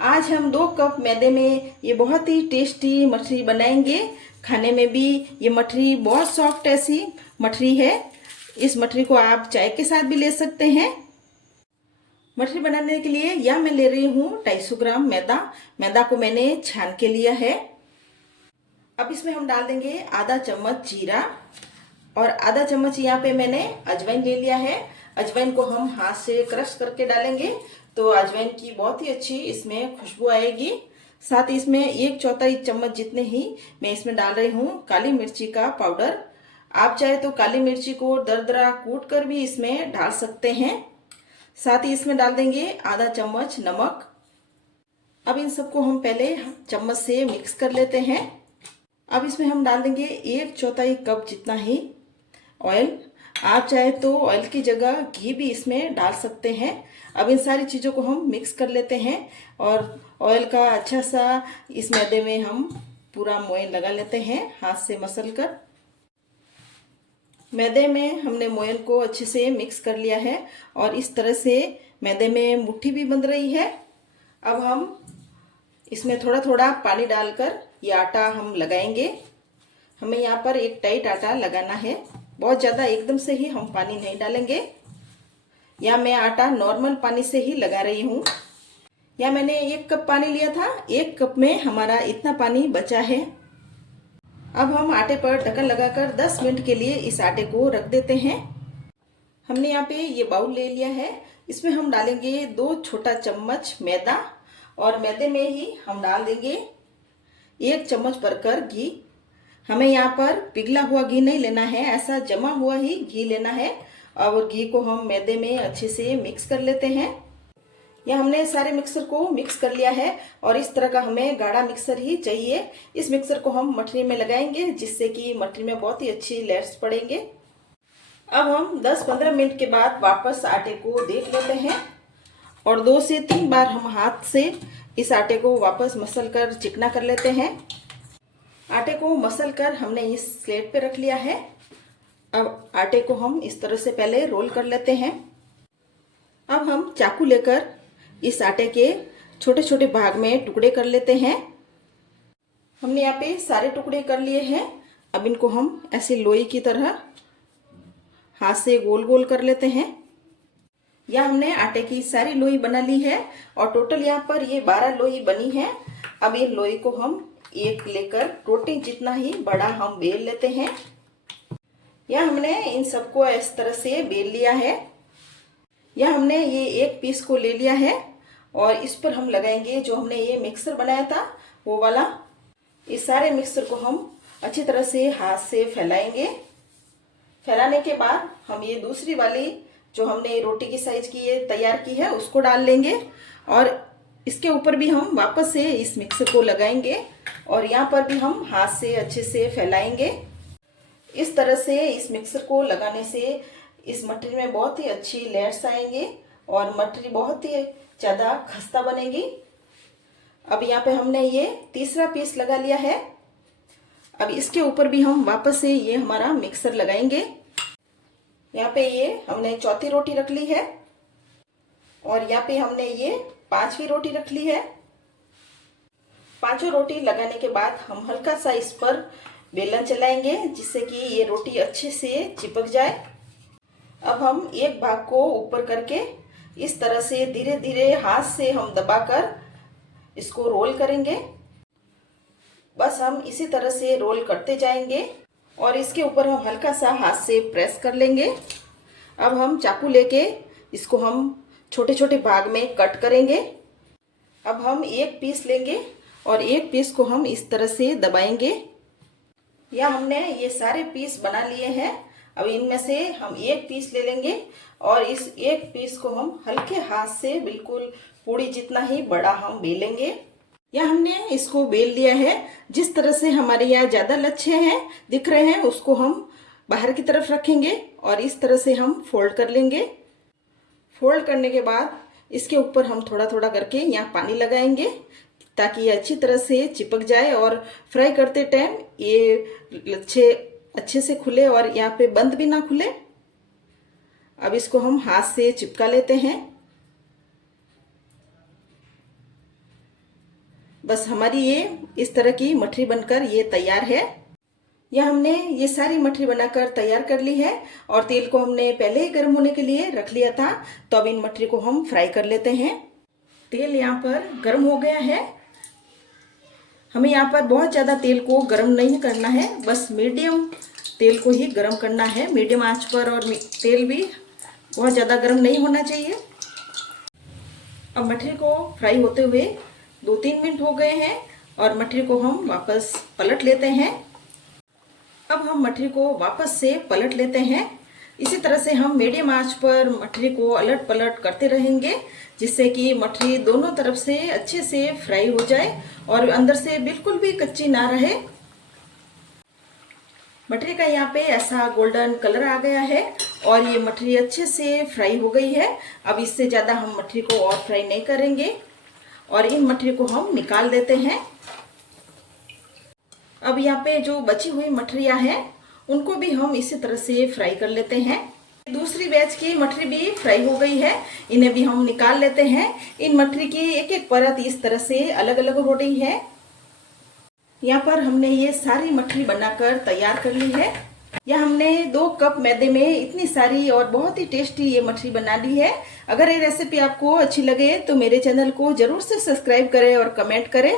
आज हम 2 कप मैदे में ये बहुत ही टेस्टी मठरी बनाएंगे। खाने में भी ये मठरी बहुत सॉफ्ट ऐसी मठरी है। इस मठरी को आप चाय के साथ भी ले सकते हैं। मठरी बनाने के लिए यह मैं ले रही हूँ 250 ग्राम मैदा। मैदा को मैंने छान के लिया है। अब इसमें हम डाल देंगे आधा चम्मच जीरा और आधा चम्मच यहाँ पे मैंने अजवाइन ले लिया है। अजवाइन को हम हाथ से क्रश करके डालेंगे तो अजवाइन की बहुत ही अच्छी इसमें खुशबू आएगी। साथ ही इसमें 1/4 चम्मच जितने ही मैं इसमें डाल रही हूँ काली मिर्ची का पाउडर। आप चाहे तो काली मिर्ची को दरदरा कूट कर भी इसमें डाल सकते हैं। साथ ही इसमें डाल देंगे आधा चम्मच नमक। अब इन सबको हम पहले चम्मच से मिक्स कर लेते हैं। अब इसमें हम डाल देंगे 1/4 कप जितना ही ऑयल। आप चाहे तो ऑयल की जगह घी भी इसमें डाल सकते हैं। अब इन सारी चीज़ों को हम मिक्स कर लेते हैं और ऑयल का अच्छा सा इस मैदे में हम पूरा मोयन लगा लेते हैं हाथ से मसल कर। मैदे में हमने मोयन को अच्छे से मिक्स कर लिया है और इस तरह से मैदे में मुट्ठी भी बंध रही है। अब हम इसमें थोड़ा थोड़ा पानी डालकर ये आटा हम लगाएंगे। हमें यहाँ पर एक टाइट आटा लगाना है, बहुत ज़्यादा एकदम से ही हम पानी नहीं डालेंगे। या मैं आटा नॉर्मल पानी से ही लगा रही हूँ। या मैंने 1 कप पानी लिया था, 1 कप में हमारा इतना पानी बचा है। अब हम आटे पर ढक्कन लगाकर 10 मिनट के लिए इस आटे को रख देते हैं। हमने यहाँ पे ये बाउल ले लिया है। इसमें हम डालेंगे 2 छोटा चम्मच मैदा और मैदे में ही हम डाल देंगे 1 चम्मच भरकर घी। हमें यहाँ पर पिघला हुआ घी नहीं लेना है, ऐसा जमा हुआ ही घी लेना है। और घी को हम मैदे में अच्छे से मिक्स कर लेते हैं। यह हमने सारे मिक्सर को मिक्स कर लिया है और इस तरह का हमें गाढ़ा मिक्सर ही चाहिए। इस मिक्सर को हम मठरी में लगाएंगे जिससे कि मठरी में बहुत ही अच्छी लेयर्स पड़ेंगे। अब हम 10-15 मिनट के बाद वापस आटे को देख लेते हैं और 2 से 3 बार हम हाथ से इस आटे को वापस मसल कर चिकना कर लेते हैं। आटे को मसल कर हमने इस स्लेट पे रख लिया है। अब आटे को हम इस तरह से पहले रोल कर लेते हैं। अब हम चाकू लेकर इस आटे के छोटे छोटे भाग में टुकड़े कर लेते हैं। हमने यहाँ पे सारे टुकड़े कर लिए हैं। अब इनको हम ऐसे लोई की तरह हाथ से गोल गोल कर लेते हैं। यह हमने आटे की सारी लोई बना ली है और टोटल यहाँ पर ये 12 लोई बनी है। अब इन लोई को हम एक लेकर रोटी जितना ही बड़ा हम बेल लेते हैं। यह हमने इन सबको इस तरह से बेल लिया है। यह हमने ये एक पीस को ले लिया है और इस पर हम लगाएंगे जो हमने ये मिक्सर बनाया था वो वाला। इस सारे मिक्सर को हम अच्छी तरह से हाथ से फैलाएंगे। फैलाने के बाद हम ये दूसरी वाली जो हमने रोटी की साइज की ये तैयार की है उसको डाल लेंगे और इसके ऊपर भी हम वापस से इस मिक्सर को लगाएंगे और यहाँ पर भी हम हाथ से अच्छे से फैलाएंगे। इस तरह से इस मिक्सर को लगाने से इस मठरी में बहुत ही अच्छी लेयर्स आएंगे और मठरी बहुत ही ज़्यादा खस्ता बनेगी। अब यहाँ पे हमने ये तीसरा पीस लगा लिया है। अब इसके ऊपर भी हम वापस से ये हमारा मिक्सर लगाएंगे। यहाँ पे ये हमने चौथी रोटी रख ली है और यहाँ पे हमने ये 5वीं रोटी रख ली है। 5 रोटी लगाने के बाद हम हल्का सा इस पर बेलन चलाएंगे जिससे कि ये रोटी अच्छे से चिपक जाए। अब हम एक भाग को ऊपर करके इस तरह से धीरे धीरे हाथ से हम दबाकर इसको रोल करेंगे। बस हम इसी तरह से रोल करते जाएंगे और इसके ऊपर हम हल्का सा हाथ से प्रेस कर लेंगे। अब हम चाकू लेके इसको हम छोटे छोटे भाग में कट करेंगे। अब हम एक पीस लेंगे और एक पीस को हम इस तरह से दबाएंगे। या हमने ये सारे पीस बना लिए हैं। अब इनमें से हम एक पीस ले लेंगे और इस एक पीस को हम हल्के हाथ से बिल्कुल पूड़ी जितना ही बड़ा हम बेलेंगे। या हमने इसको बेल लिया है। जिस तरह से हमारे यहाँ ज़्यादा लच्छे हैं दिख रहे हैं उसको हम बाहर की तरफ रखेंगे और इस तरह से हम फोल्ड कर लेंगे। फोल्ड करने के बाद इसके ऊपर हम थोड़ा थोड़ा करके यहाँ पानी लगाएंगे ताकि ये अच्छी तरह से चिपक जाए और फ्राई करते टाइम ये लच्छे अच्छे से खुले और यहाँ पे बंद भी ना खुले। अब इसको हम हाथ से चिपका लेते हैं। बस हमारी ये इस तरह की मठरी बनकर ये तैयार है। यह हमने ये सारी मठरी बनाकर तैयार कर ली है और तेल को हमने पहले ही गर्म होने के लिए रख लिया था। तो अब इन मठरी को हम फ्राई कर लेते हैं। तेल यहाँ पर गर्म हो गया है। हमें यहाँ पर बहुत ज़्यादा तेल को गर्म नहीं करना है, बस मीडियम तेल को ही गर्म करना है, मीडियम आंच पर। और तेल भी बहुत ज़्यादा गर्म नहीं होना चाहिए। अब मठरी को फ्राई होते हुए 2-3 मिनट हो गए हैं और मठरी को हम वापस पलट लेते हैं। अब हम मठरी को वापस से पलट लेते हैं। इसी तरह से हम मीडियम आंच पर मठरी को अलट पलट करते रहेंगे, जिससे कि मठरी दोनों तरफ से अच्छे से फ्राई हो जाए और अंदर से बिल्कुल भी कच्ची ना रहे। मठरी का यहाँ पे ऐसा गोल्डन कलर आ गया है और ये मठरी अच्छे से फ्राई हो गई है। अब इससे ज़्यादा हम मठरी को और फ्राई नहीं करेंगे और इन मठरी को हम निकाल देते हैं। अब यहाँ पे जो बची हुई मठरियाँ हैं उनको भी हम इसी तरह से फ्राई कर लेते हैं। दूसरी बैच की मठरी भी फ्राई हो गई है, इन्हें भी हम निकाल लेते हैं। इन मठरी की एक एक परत इस तरह से अलग अलग हो रही है। यहाँ पर हमने ये सारी मठरी बनाकर तैयार कर ली है। यह हमने 2 कप मैदे में इतनी सारी और बहुत ही टेस्टी ये मठरी बना ली है। अगर ये रेसिपी आपको अच्छी लगे तो मेरे चैनल को जरूर से सब्सक्राइब करें और कमेंट करें।